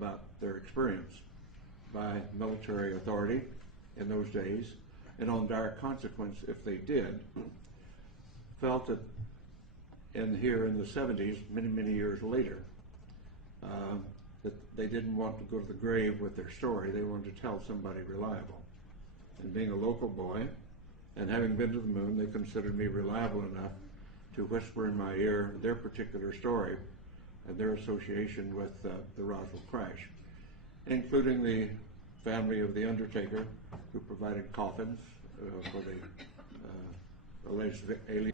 about their experience by military authority in those days, and on dire consequence if they did, felt that here in the 70s, many years later, that they didn't want to go to the grave with their story. They wanted to tell somebody reliable. And being a local boy and having been to the moon, they considered me reliable enough to whisper in my ear their particular story and their association with the Roswell crash, including the family of the undertaker who provided coffins for the alleged alien.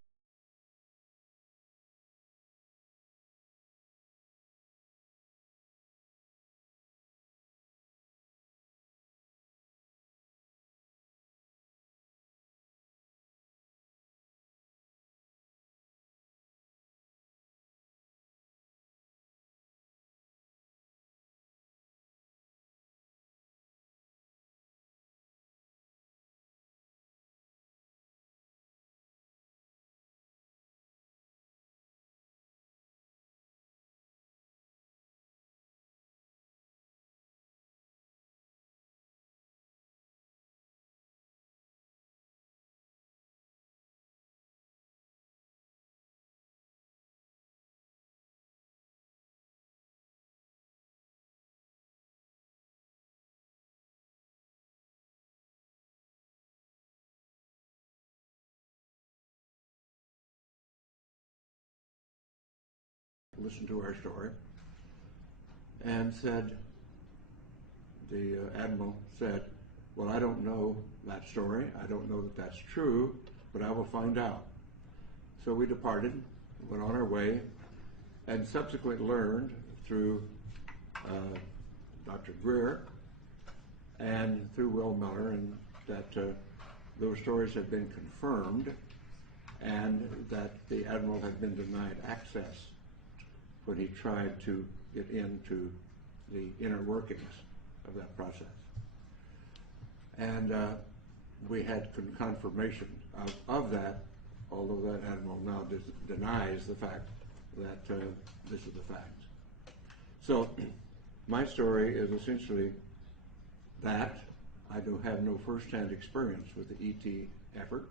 Listened to our story and said, the Admiral said, well, I don't know that story. I don't know that that's true, but I will find out. So we departed, went on our way, and subsequently learned through Dr. Greer and through Will Miller and that those stories had been confirmed and that the Admiral had been denied access when he tried to get into the inner workings of that process. And we had confirmation of that, although that Admiral now denies the fact that this is the fact. So my story is essentially that. I do have no first-hand experience with the ET effort,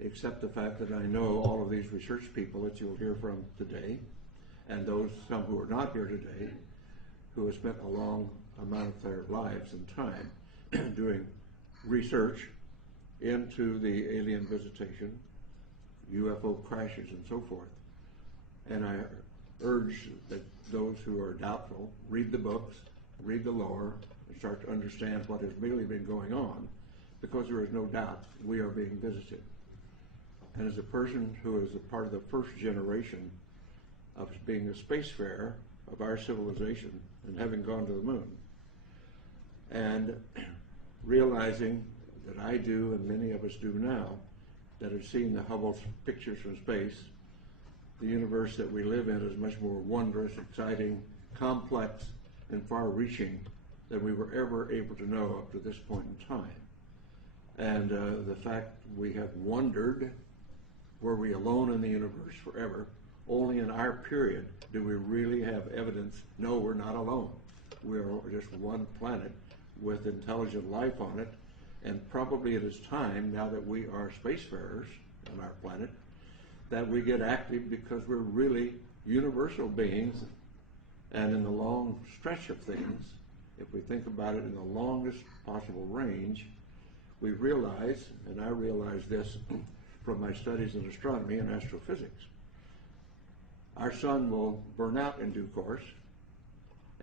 except the fact that I know all of these research people that you'll hear from today, and those, some who are not here today, who have spent a long amount of their lives and time doing research into the alien visitation, UFO crashes, and so forth. And I urge that those who are doubtful read the books, read the lore, and start to understand what has really been going on, because there is no doubt we are being visited. And as a person who is a part of the first generation of being a spacefarer of our civilization and having gone to the moon, and realizing that I do and many of us do now, that have seen the Hubble pictures from space, the universe that we live in is much more wondrous, exciting, complex, and far-reaching than we were ever able to know up to this point in time. And the fact we have wondered, were we alone in the universe forever? Only in our period do we really have evidence, no, we're not alone. We're just one planet with intelligent life on it, and probably it is time, now that we are spacefarers on our planet, that we get active, because we're really universal beings. And in the long stretch of things, if we think about it in the longest possible range, we realize, and I realize this from my studies in astronomy and astrophysics, our sun will burn out in due course,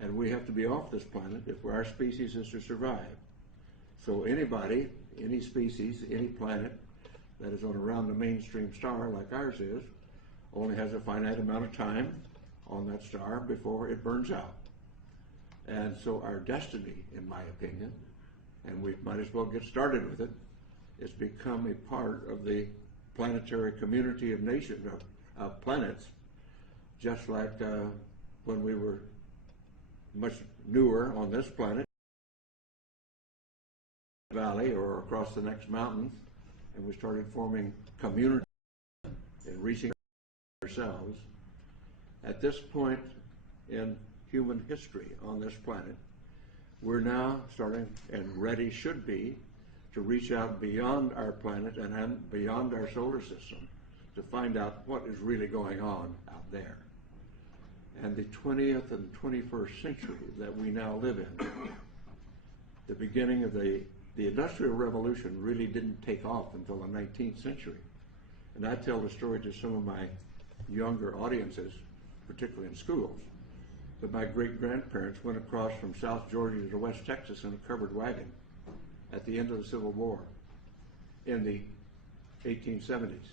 and we have to be off this planet if our species is to survive. So anybody, any species, any planet that is on around the mainstream star like ours is, only has a finite amount of time on that star before it burns out. And so our destiny, in my opinion, and we might as well get started with it, is become a part of the planetary community of nations, of planets, just like when we were much newer on this planet, valley or across the next mountain, and we started forming community and reaching ourselves. At this point in human history on this planet, we're now starting and ready should be to reach out beyond our planet and beyond our solar system to find out what is really going on out there. And the 20th and 21st century that we now live in, the beginning of the Industrial Revolution really didn't take off until the 19th century. And I tell the story to some of my younger audiences, particularly in schools, that my great-grandparents went across from South Georgia to West Texas in a covered wagon at the end of the Civil War in the 1870s.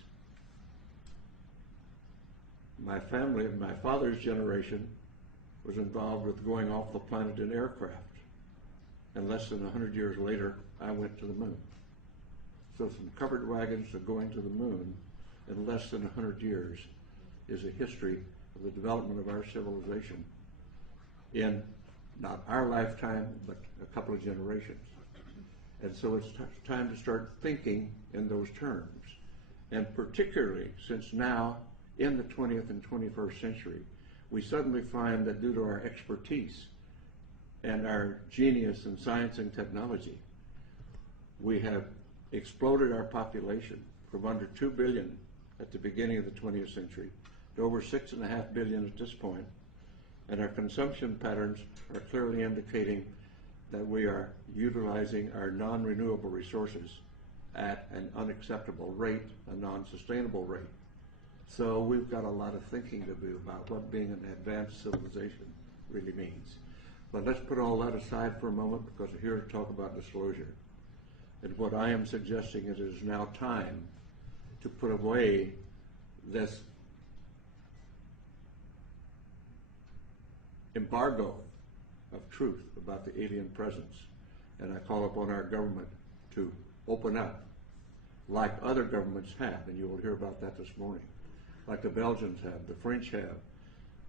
My family, my father's generation, was involved with going off the planet in aircraft. And less than 100 years later, I went to the moon. So from covered wagons to going to the moon in less than 100 years is a history of the development of our civilization in not our lifetime, but a couple of generations. And so it's time to start thinking in those terms. And particularly since now, in the 20th and 21st century, we suddenly find that due to our expertise and our genius in science and technology, we have exploded our population from under 2 billion at the beginning of the 20th century to over 6.5 billion at this point. And our consumption patterns are clearly indicating that we are utilizing our non-renewable resources at an unacceptable rate, a non-sustainable rate. So we've got a lot of thinking to do about what being an advanced civilization really means. But let's put all that aside for a moment because we're here to talk about disclosure. And what I am suggesting is it is now time to put away this embargo of truth about the alien presence. And I call upon our government to open up like other governments have, and you will hear about that this morning. Like the Belgians have, the French have,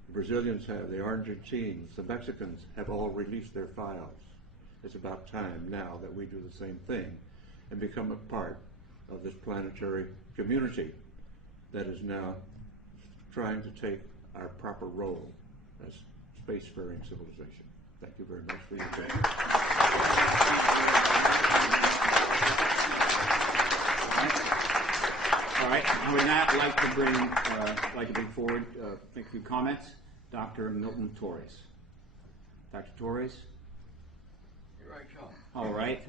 the Brazilians have, the Argentines, the Mexicans have all released their files. It's about time now that we do the same thing and become a part of this planetary community that is now trying to take our proper role as spacefaring civilization. Thank you very much for your attention. All right. I would now like to bring forward make a few comments. Dr. Milton Torres. Dr. Torres. Here I come. All right.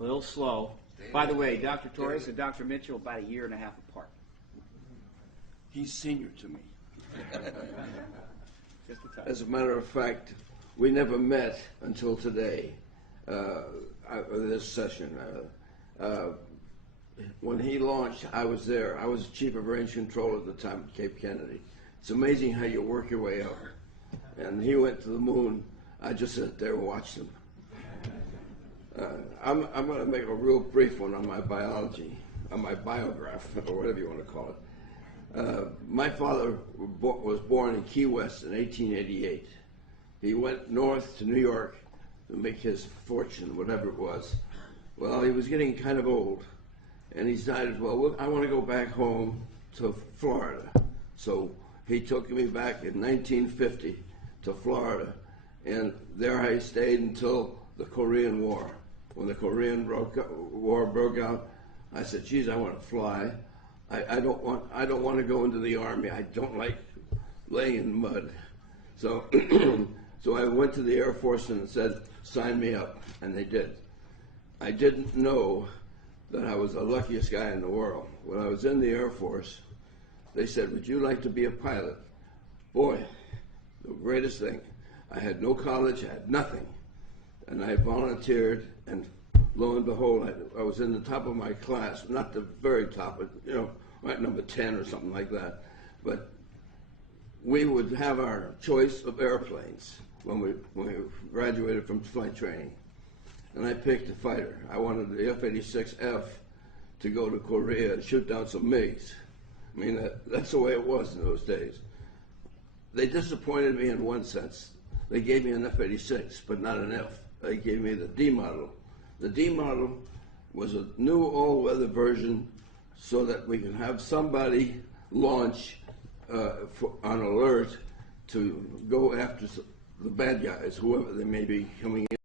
A little slow. By the way, Dr. Torres and Dr. Mitchell about a year and a half apart. He's senior to me. Just a touch. As a matter of fact, we never met until today, this session. When he launched, I was there. I was chief of range control at the time at Cape Kennedy. It's amazing how you work your way up. And he went to the moon. I just sat there and watched him. I'm going to make a real brief one on my biology, on my biograph, or whatever you want to call it. My father was born in Key West in 1888. He went north to New York to make his fortune, whatever it was. Well, he was getting kind of old, and he decided, well, I want to go back home to Florida. So he took me back in 1950 to Florida, and there I stayed until the Korean War. When the Korean War broke out, I said, geez, I want to fly. I don't want to go into the Army. I don't like laying in mud. So so I went to the Air Force and said, sign me up, and they did. I didn't know that I was the luckiest guy in the world. When I was in the Air Force, they said, would you like to be a pilot? Boy, the greatest thing. I had no college, I had nothing. And I volunteered, and lo and behold, I was in the top of my class, not the very top, but, right number 10 or something like that. But we would have our choice of airplanes when we graduated from flight training. And I picked a fighter. I wanted the F-86F to go to Korea and shoot down some MiGs. I mean, that's the way it was in those days. They disappointed me in one sense. They gave me an F-86, but not an F. They gave me the D model. The D model was a new all-weather version so that we can have somebody launch on alert to go after the bad guys, whoever they may be coming in.